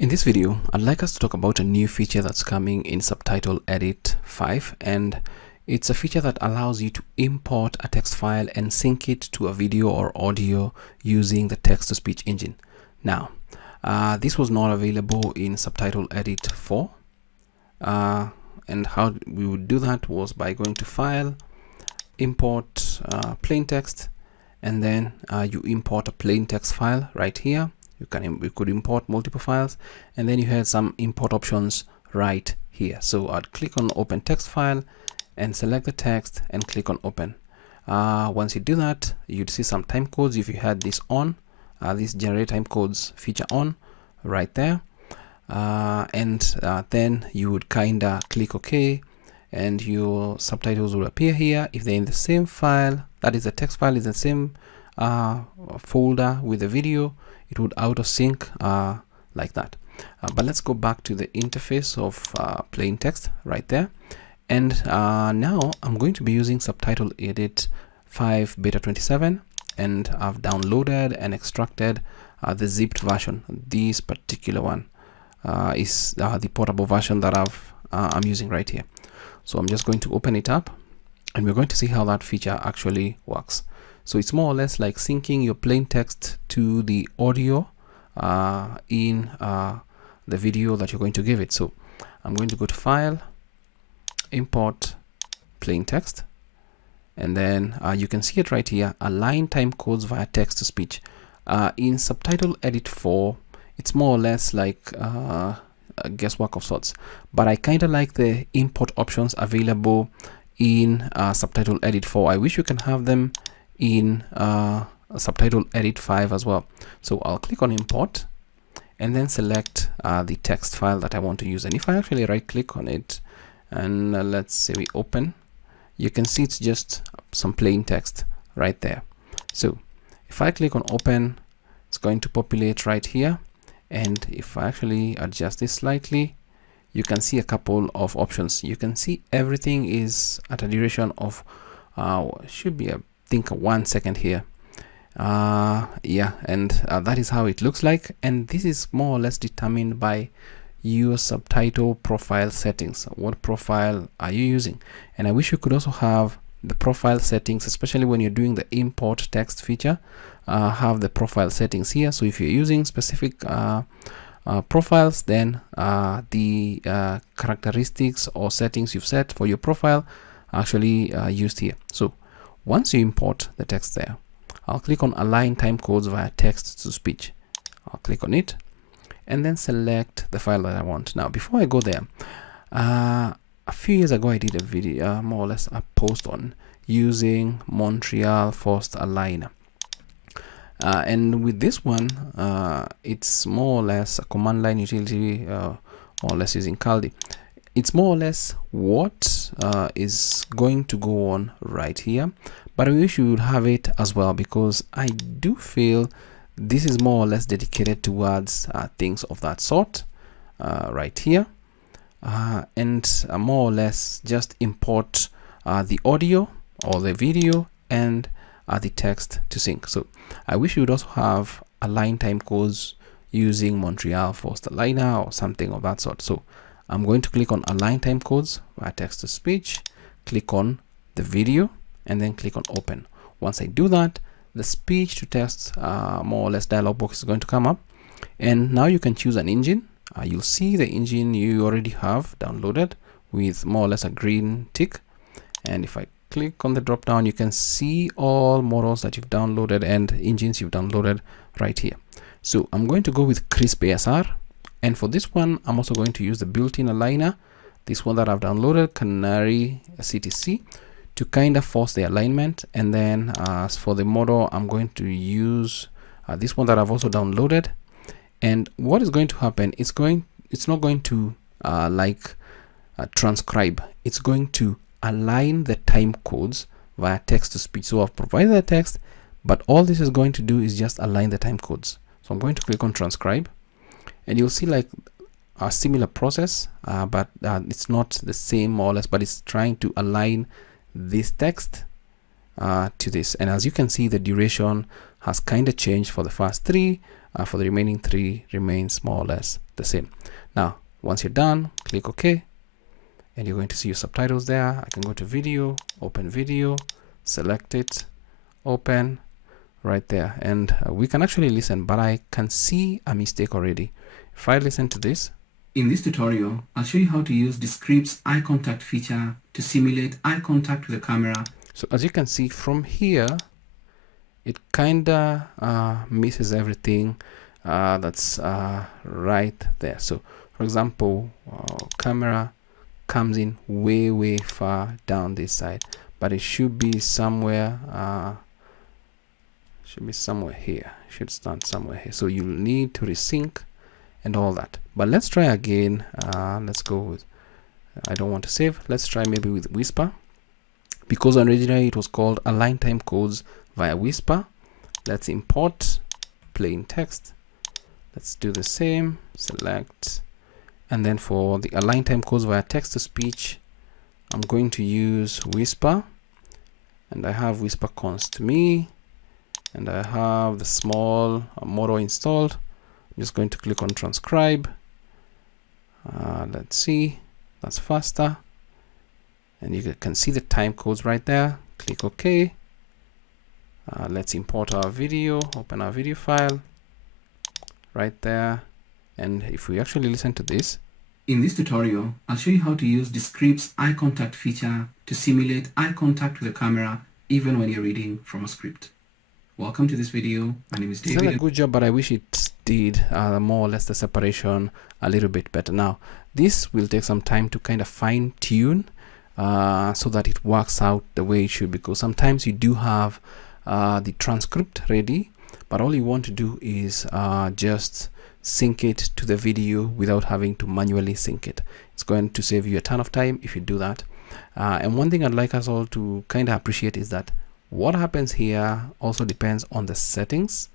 In this video, I'd like us to talk about a new feature that's coming in Subtitle Edit 5, and it's a feature that allows you to import a text file and sync it to a video or audio using the text-to-speech engine. Now, this was not available in Subtitle Edit 4, and how we would do that was by going to File, Import Plain Text, and then you import a plain text file right here. You could import multiple files, and then you had some import options right here. So I'd click on Open Text File and select the text and click on Open. Once you do that, you'd see some timecodes if you had this on, this Generate Timecodes feature on right there. Then you would kinda click OK, and your subtitles will appear here. If they're in the same file, that is the text file is the same folder with the video, it would auto sync like that. But let's go back to the interface of plain text right there. And now I'm going to be using Subtitle Edit 5 Beta 27, and I've downloaded and extracted the zipped version. This particular one is the portable version that I'm using right here. So I'm just going to open it up, and we're going to see how that feature actually works. So it's more or less like syncing your plain text to the audio in the video that you're going to give it. So I'm going to go to File, Import Plain Text, and then you can see it right here, align timecodes via text-to-speech. In Subtitle Edit 4, it's more or less like a guesswork of sorts, but I kind of like the import options available in Subtitle Edit 4. I wish you can have them in Subtitle Edit 5 as well. So I'll click on Import and then select the text file that I want to use. And if I actually right click on it and let's say we open, you can see it's just some plain text right there. So if I click on Open, it's going to populate right here. And if I actually adjust this slightly, you can see a couple of options. You can see everything is at a duration of should be a think 1 second here. Yeah, and that is how it looks like, and this is more or less determined by your subtitle profile settings. What profile are you using? And I wish you could also have the profile settings, especially when you're doing the import text feature, have the profile settings here. So if you're using specific profiles, then the characteristics or settings you've set for your profile are actually used here. So once you import the text there, I'll click on Align Timecodes via Text-to-Speech. I'll click on it and then select the file that I want. Now, before I go there, a few years ago I did a video, more or less a post on using Montreal Forced Aligner. And with this one, it's more or less a command line utility, more or less using Caldi. It's more or less what is going to go on right here, but I wish you would have it as well, because I do feel this is more or less dedicated towards things of that sort right here, and more or less just import the audio or the video and the text to sync. So I wish you would also have align timecodes using Montreal Forced Aligner or something of that sort. So I'm going to click on Align Timecodes via Text-to-Speech, click on the video, and then click on Open. Once I do that, the speech to text more or less dialog box is going to come up, and now you can choose an engine. You'll see the engine you already have downloaded with more or less a green tick, and if I click on the drop down, you can see all models that you've downloaded and engines you've downloaded right here. So I'm going to go with Crisp ASR. And for this one, I'm also going to use the built-in aligner, this one that I've downloaded, Canary CTC, to kind of force the alignment. And then as for the model, I'm going to use this one that I've also downloaded. And what is going to happen, it's not going to transcribe. It's going to align the time codes via text-to-speech. So I've provided the text, but all this is going to do is just align the time codes. So I'm going to click on transcribe. And you'll see like a similar process, but it's not the same more or less, but it's trying to align this text to this. And as you can see, the duration has kind of changed for the first three, for the remaining 3 remains more or less the same. Now once you're done, click OK, and you're going to see your subtitles there. I can go to video, open video, select it, open, right there, and we can actually listen, but I can see a mistake already. If I listen to this. In this tutorial, I'll show you how to use the script's eye contact feature to simulate eye contact with the camera. So as you can see from here, it kinda misses everything that's right there. So for example, camera comes in way far down this side, but it should be somewhere here. Should start somewhere here. So you'll need to resync and all that. But let's try again. Let's go with, I don't want to save. Let's try maybe with Whisper, because originally it was called Align Timecodes via Whisper. Let's import plain text. Let's do the same, select, and then for the Align Timecodes via text to speech, I'm going to use Whisper, and I have Whisper const me, and I have the small model installed. I'm just going to click on transcribe. Let's see, that's faster, and you can see the time codes right there. Click OK. Let's import our video, open our video file right there, and if we actually listen to this. In this tutorial, I'll show you how to use the script's eye contact feature to simulate eye contact with the camera even when you're reading from a script. Welcome to this video. My name is David. It's done a good job, but I wish it did more or less the separation a little bit better. Now this will take some time to kind of fine tune so that it works out the way it should, because sometimes you do have the transcript ready, but all you want to do is just sync it to the video without having to manually sync it. It's going to save you a ton of time if you do that. And one thing I'd like us all to kind of appreciate is that what happens here also depends on the settings,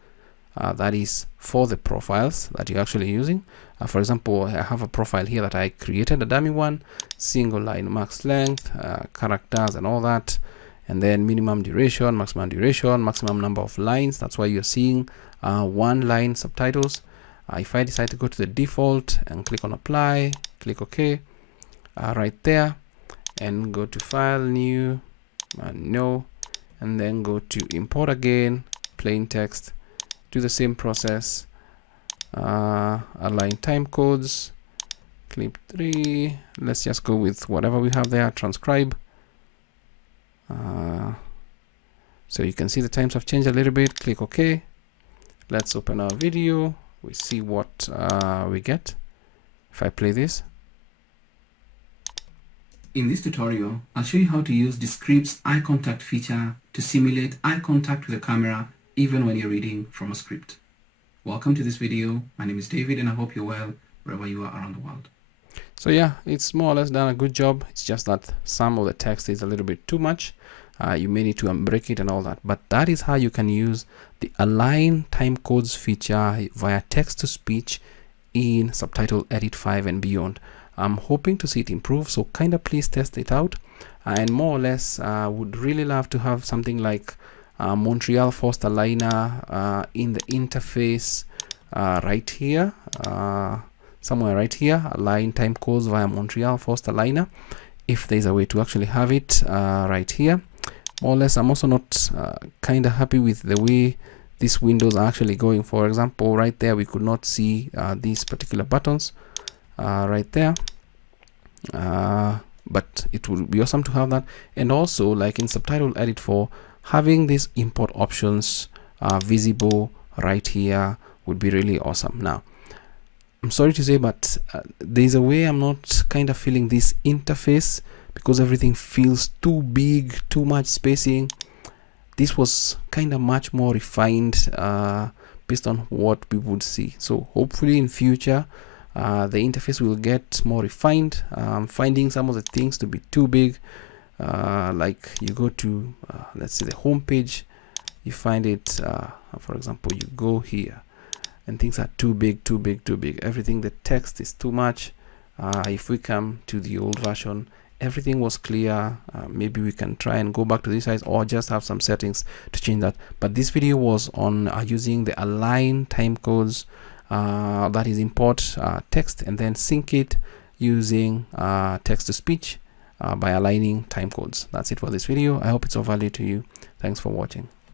that is for the profiles that you're actually using. For example, I have a profile here that I created, a dummy one, single line max length, characters and all that, and then minimum duration, maximum number of lines. That's why you're seeing 1 line subtitles. If I decide to go to the default and click on apply, click OK right there, and go to file, new, no, and then go to import again, plain text, do the same process, align timecodes, clip 3, let's just go with whatever we have there, transcribe. So you can see the times have changed a little bit. Click OK. Let's open our video. We see what we get if I play this. In this tutorial, I'll show you how to use the script's eye contact feature to simulate eye contact with the camera even when you're reading from a script. Welcome to this video. My name is David, and I hope you're well wherever you are around the world. So yeah, it's more or less done a good job. It's just that some of the text is a little bit too much. You may need to unbreak it and all that, but that is how you can use the Align Timecodes feature via text to speech in Subtitle Edit 5 and beyond. I'm hoping to see it improve, so kind of please test it out. And more or less, would really love to have something like Montreal Forced Aligner in the interface right here, somewhere right here, Align Timecodes via Montreal Forced Aligner, if there's a way to actually have it right here. More or less, I'm also not kind of happy with the way these windows are actually going. For example, right there, we could not see these particular buttons right there, but it would be awesome to have that. And also, like in Subtitle Edit 4, having these import options visible right here would be really awesome. Now, I'm sorry to say, but there's a way I'm not kind of feeling this interface, because everything feels too big, too much spacing. This was kind of much more refined based on what we would see. So hopefully in future the interface will get more refined. I'm finding some of the things to be too big, like you go to let's say the home page, you find it for example, you go here and things are too big. Everything, the text is too much. If we come to the old version, everything was clear. Maybe we can try and go back to this size, or just have some settings to change that. But this video was on using the align timecodes, that is import text and then sync it using text to speech by aligning timecodes. That's it for this video. I hope it's of value to you. Thanks for watching.